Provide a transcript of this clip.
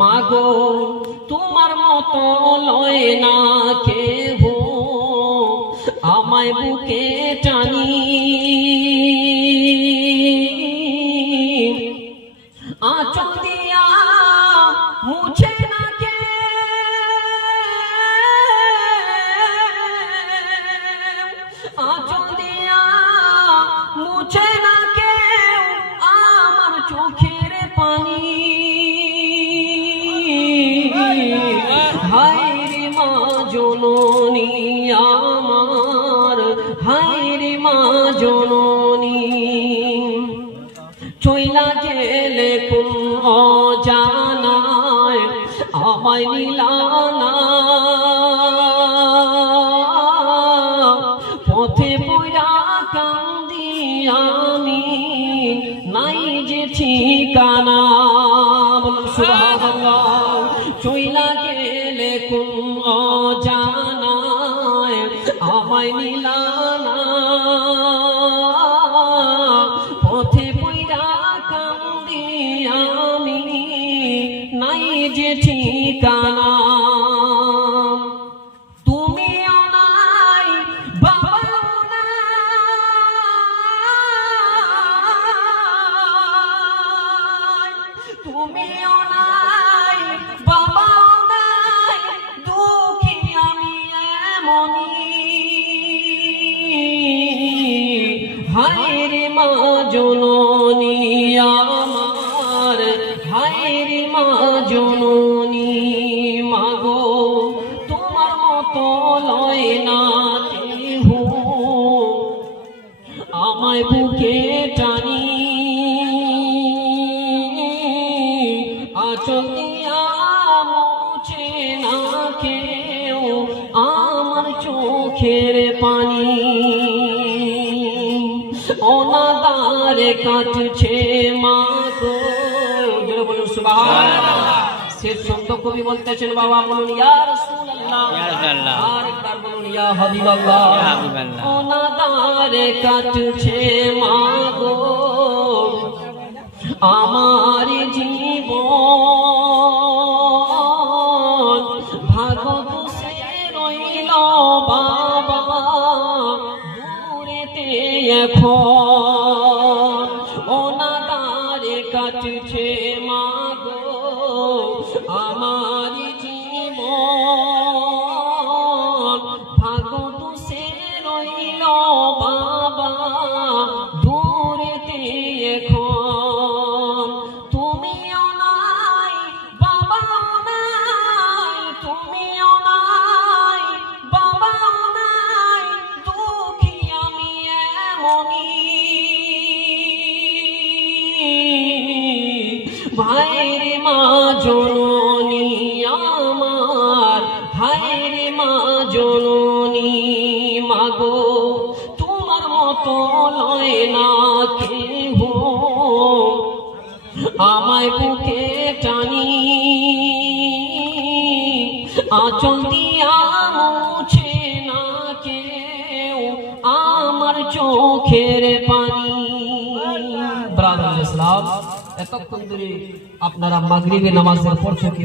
মাগো তোমার মতো লয় না কেহ আমায় বুকে টানি, আঁচল দিয়া মুছে না কে, আঁচল দিয়া মুছে না কে আমার চোখের পানি। হায়রে মা জননী আমার, হায়রে মা জননী, চইলা গেলে কোন অজানায় আমায় নিলানা, পথে পয়রা কান্দি আমি নাই যে ঠিকানা। সুবহানাল্লাহ। চইলা গেলে কোন অজানায় আমায় নিলানা, পথে পয়রা কান্দি আমি নাই যে ঠিকানা। তুমিও নাই বাবাও নাই, তুমিও নাই বাবাও নাই, দুঃখী আমি এমনই। হায়রে মা জননী আমার, হায়রে মা জননী, মাগো তোমার মতো লয় না কেহ আমায় বুকে টানি, আঁচল দিয়া মুছে না কেউ আমার চোখের পানি। অনাদারে কাটছে মাগো, জোরে বলুন সুবহানাল্লাহ। শেষ শব্দ কবি বলতেছেন, বাবা বলুন ইয়া রাসূলুল্লাহ, আরেকবার বলুন ইয়া হাবিবাল্লাহ। অনাদারে কাটছে মাগো আমার জীবন, ভাগ্য সে রইল বাবা দূরেতে এখন। অনাদারে কাটছে মাগো আমার জীবন, ভাগ্য সে রইল বাবা দূরেতে এখন। তুমিও নাই বাবাও নাই, তুমিও নাই বাবাও নাই, দুঃখী আমি এমনই। হায়রে মা জননী আমার, হায়রে মা জননী, মাগো তোমার মতো লয় না কেহ আমায় বুকে টানি, আঁচল দিয়া মুছে না কেউ আমার চোখের পানি। ব্রাদার ইসলাম, এতক্ষণ ধরে আপনারা মাগরিবের নামাজের পর থেকে